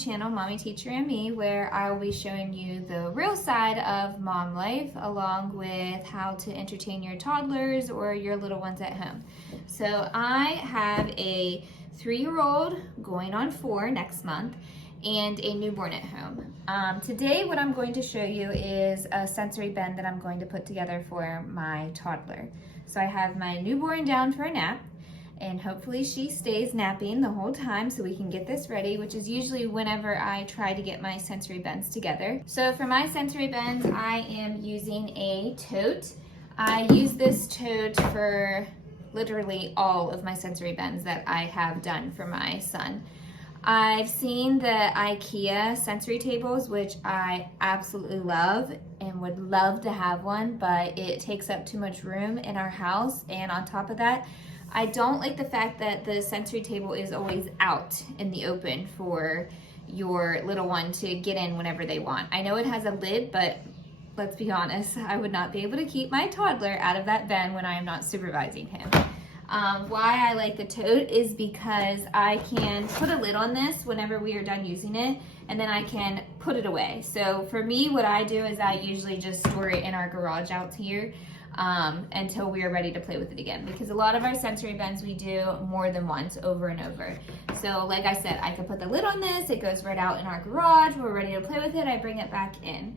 channel, Mommy Teacher and Me, where I will be showing you the real side of mom life, along with how to entertain your toddlers or your little ones at home. So I have a 3-year-old going on 4 next month and a newborn at home. Today what I'm going to show you is a sensory bend that I'm going to put together for my toddler. So I have my newborn down for a nap, and hopefully she stays napping the whole time so we can get this ready, which is usually whenever I try to get my sensory bends together. So for my sensory bends, I am using a tote. I use this tote for literally all of my sensory bends that I have done for my son. I've seen the IKEA sensory tables, which I absolutely love and would love to have one, but it takes up too much room in our house. And on top of that, I don't like the fact that the sensory table is always out in the open for your little one to get in whenever they want. I know it has a lid, but let's be honest, I would not be able to keep my toddler out of that bend when I am not supervising him. Why I like the tote is because I can put a lid on this whenever we are done using it, and then I can put it away. So for me, what I do is I usually just store it in our garage out here until we are ready to play with it again, because a lot of our sensory bends we do more than once, over and over. So like I said, I could put the lid on this, it goes right out in our garage, we're ready to play with it, I bring it back in.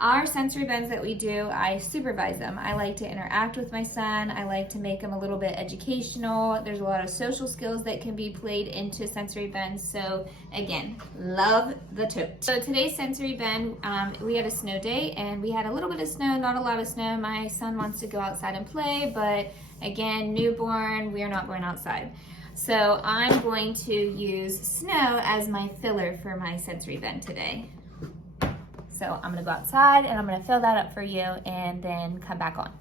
Our sensory bends that we do, I supervise them. I like to interact with my son. I like to make them a little bit educational. There's a lot of social skills that can be played into sensory bends. So again, love the tote. So today's sensory bend, we had a snow day and we had a little bit of snow, not a lot of snow. My son wants to go outside and play, but again, newborn, we are not going outside. So I'm going to use snow as my filler for my sensory bend today. So I'm gonna go outside and I'm gonna fill that up for you and then come back on.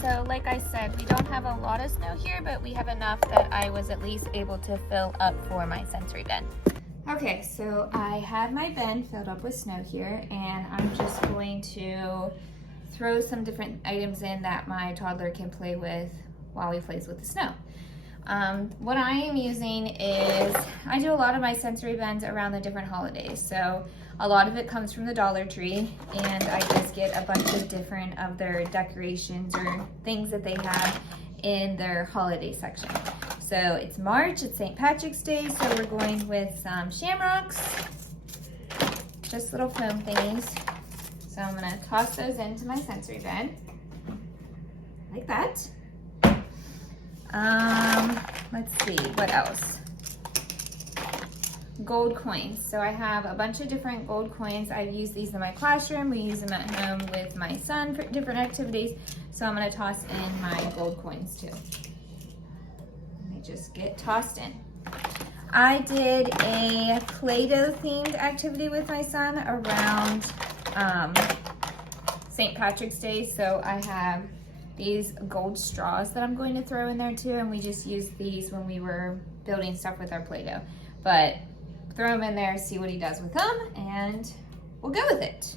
So like I said, we don't have a lot of snow here, but we have enough that I was at least able to fill up for my sensory bend. Okay, so I have my bend filled up with snow here, and I'm just going to throw some different items in that my toddler can play with while he plays with the snow. What I am using is, I do a lot of my sensory bends around the different holidays. So a lot of it comes from the Dollar Tree, and I just get a bunch of different of their decorations or things that they have in their holiday section. So it's March, it's St. Patrick's Day, so we're going with some shamrocks, just little foam thingies. So I'm gonna toss those into my sensory bend, like that. Let's see, what else? Gold coins. So I have a bunch of different gold coins. I've used these in my classroom. We use them at home with my son for different activities. So I'm gonna toss in my gold coins too. Just get tossed in. I did a Play-Doh themed activity with my son around St. Patrick's Day. So I have these gold straws that I'm going to throw in there too, and we just used these when we were building stuff with our Play-Doh. But throw them in there, see what he does with them, and we'll go with it.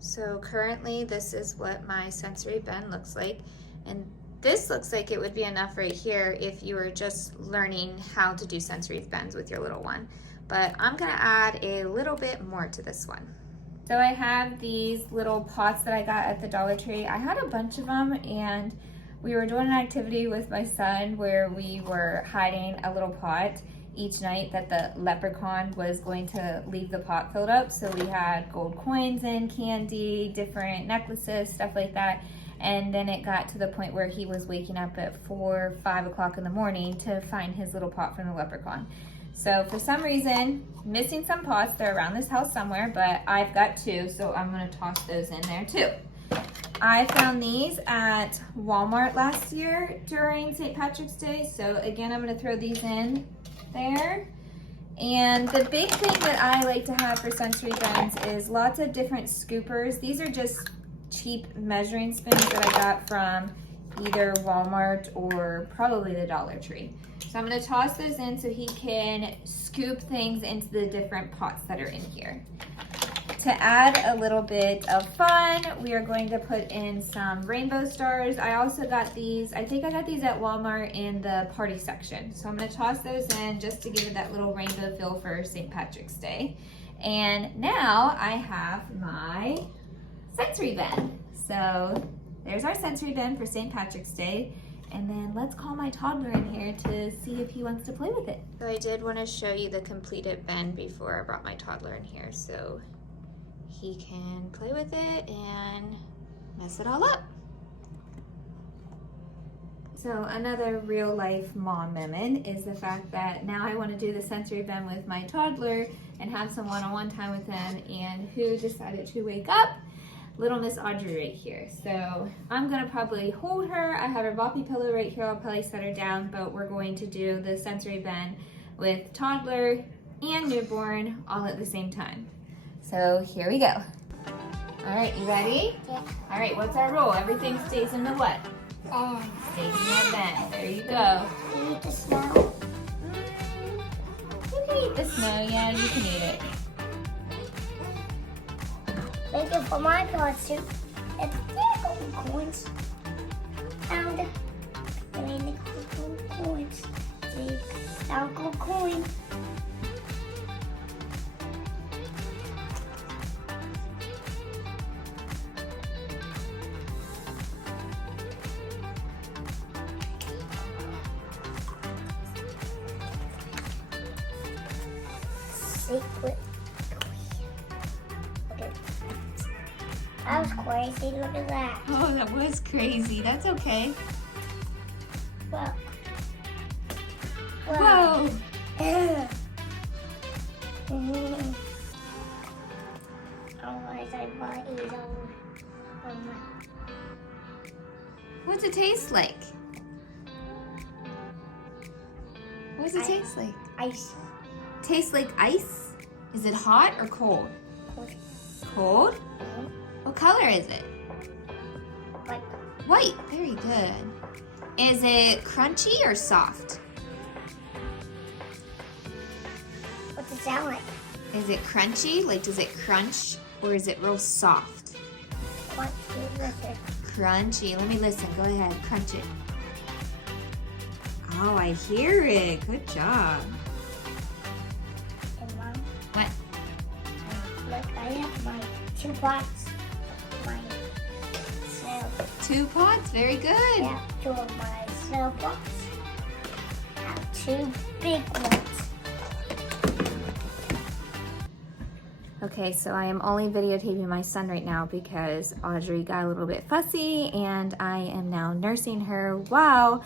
So currently this is what my sensory bend looks like, and this looks like it would be enough right here if you were just learning how to do sensory bends with your little one. But I'm gonna add a little bit more to this one. So I have these little pots that I got at the Dollar Tree. I had a bunch of them, and we were doing an activity with my son where we were hiding a little pot each night that the leprechaun was going to leave the pot filled up. So we had gold coins in, candy, different necklaces, stuff like that. And then it got to the point where he was waking up at 4, 5 o'clock in the morning to find his little pot from the leprechaun. So for some reason, missing some pots. They're around this house somewhere, but I've got 2, so I'm gonna toss those in there too. I found these at Walmart last year during St. Patrick's Day. So again, I'm gonna throw these in there. And the big thing that I like to have for sensory bends is lots of different scoopers. These are just cheap measuring spoons that I got from either Walmart or probably the Dollar Tree. So I'm gonna toss those in so he can scoop things into the different pots that are in here. To add a little bit of fun, we are going to put in some rainbow stars. I also got these, I think I got these at Walmart in the party section. So I'm gonna toss those in just to give it that little rainbow feel for St. Patrick's Day. And now I have my sensory bin. So there's our sensory bin for St. Patrick's Day. And then let's call my toddler in here to see if he wants to play with it. So I did want to show you the completed bin before I brought my toddler in here so he can play with it and mess it all up. So another real life mom moment is the fact that now I want to do the sensory bin with my toddler and have some one-on-one time with him, and who decided to wake up? Little Miss Audrey right here. So I'm gonna probably hold her. I have her boppy pillow right here. I'll probably set her down, but we're going to do the sensory bin with toddler and newborn all at the same time. So here we go. All right, you ready? Yeah. All right, what's our rule? Everything stays in the what? Stays in the bin. There you go. You eat the snow? You can eat the snow, yeah, you can eat it. Thank you for my cards too. It's golden coins. Found it. I mean the golden coins. See, found gold coin. Secret. Okay. That was crazy. Look at that. Oh, that was crazy. That's okay. Look. Whoa. Otherwise, I might eat What's it taste like? What does it taste like? ice. Tastes like ice? Is it hot or cold? Cold. Cold? What color is it? Like, White. Very good. Is it crunchy or soft? what's it sound like? Is it crunchy? Like, does it crunch? Or is it real soft? What is it? Crunchy. Let me listen. Go ahead. Crunch it. Oh, I hear it. Good job. And Mom, What? look, I have my 2 pots. My snow. 2 pots. Very good. Yeah, 2 of my snow pots. I have 2 big ones. Okay, so I am only videotaping my son right now because Audrey got a little bit fussy and I am now nursing her while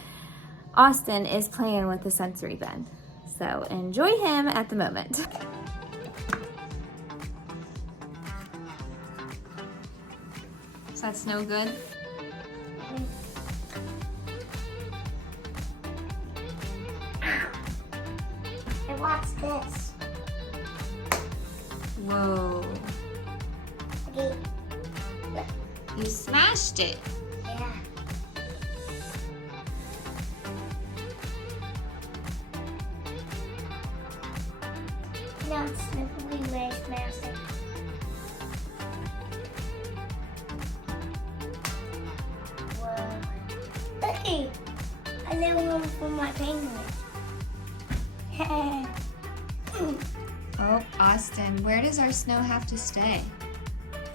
Austin is playing with the sensory bin. So enjoy him at the moment. Is that snow good? And what's this? Whoa, Okay, you smashed it. yeah. Now it's sniffly very massive. Whoa. Hey, a little one for my penguin. Oh, Austin, where does our snow have to stay?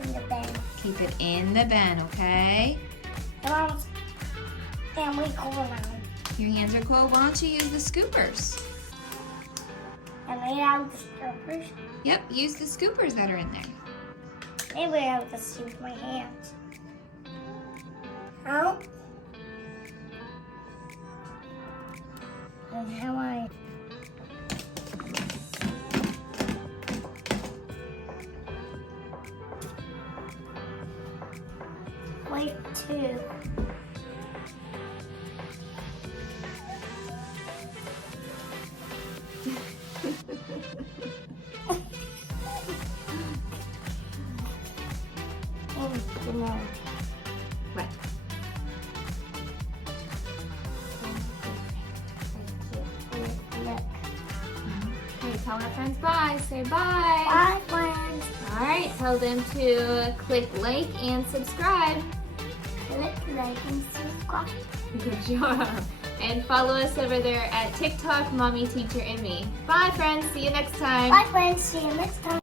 In the bed. Keep it in the bin, okay? Mom's family cool now. Your hands are cold. Why don't you use the scoopers? And I have the scoopers. Yep, use the scoopers that are in there. Maybe I have to scoop my hands. How? And how I... Wait, 2. Oh, no. What? Thank you. tell our friends bye. Say bye. Bye, friends. All right, tell them to click like and subscribe. Click like and subscribe. Good job. And follow us over there at TikTok, Mommy Teacher and Me. Bye, friends. See you next time. Bye, friends. See you next time.